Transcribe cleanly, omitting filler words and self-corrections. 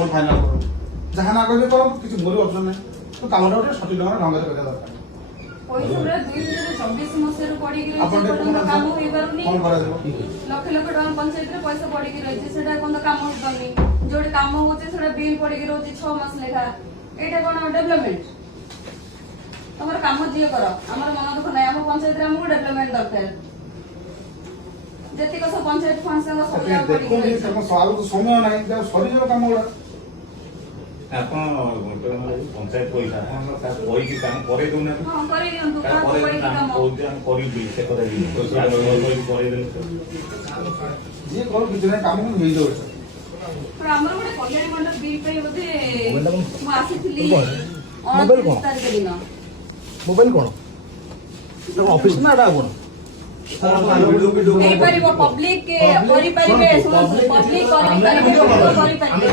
কোন ফাইনাল করো যাহা না কইলে করো কিছু মোর অপশন নাই তো কামটা ওটা সঠিক ঢঙ্গরে করা দরকার পয়সা পুরা 2024 মସିହାରୁ ପଡିକି ଆପଣ ରହିଛି ଟିକେ ଏପର୍ଯ୍ୟନ୍ତ କାମ ହେଇପାରୁନି କଣ କରାଯିବ ଲକ୍ଷ ଲକ୍ଷ ଟଙ୍କା ପଞ୍ଚାୟତରେ ପଇସା ପଡିକି ରହିଛି ସେଟା ଏପର୍ଯ୍ୟନ୍ତ କାମ ହେଇପାରୁନି ଯୋଉଠି କାମ ହଉଛି ସେଟା ବିଲ୍ ପଡିକି ରହୁଛି 6 ମାସ ଲେଖା ଏଇଟା କଣ ଡେଭଲପମେଣ୍ଟ ତମର କାମ ଯିଏ କର ଆମର ମନ ଦୁଃଖ ନାହିଁ ଆମ ପଞ୍ଚାୟତରେ ଆମକୁ ଡେଭଲପମେଣ୍ଟ ଦରକାର ଯେତିକ ସବୁ ପଞ୍ଚାୟତ ଫଣ୍ଡ ସହ ସବୁ ଯାକ ପଡିକି ଦେଖୁନି ରହିଛି ତମ ସାରୁ ତ ସମୟ ନାହିଁ ଯାଉ ସରିଯିବ କାମ ଗୁଡା ଆପଣ ପଞ୍ଚାୟତ ପଇସା ଆପଣ କହିକି କାମ କରେଇ ଦଉନାହାନ୍ତି ହଁ କରିଦିଅନ୍ତୁ କାମ କାମ କରେଇ କାମ କହୁଛି ଆମେ କରିବି ସେ କଥା କରେଇ ଦେଲେ ଯିଏ କରୁ କିଛି ନାହିଁ କାମ କିନ୍ତୁ ହେଇଯାଉଛି ଆମର ଗୋଟେ କଲ୍ୟାଣ ମଣ୍ଡପ ବିଲ୍ ପାଇଁ ବୋଧେ ମୁଁ ଆସିଥିଲି ମୋବାଇଲ 29 ତାରିଖ ଦିନ ମୋବାଇଲ କଣ ଅଫିସ ନା ଏଟା ଆପଣ ହେଇପାରିବ ପବ୍ଲିକ କରିପାରିବେ ପବ୍ଲିକ କରିପାରିବେ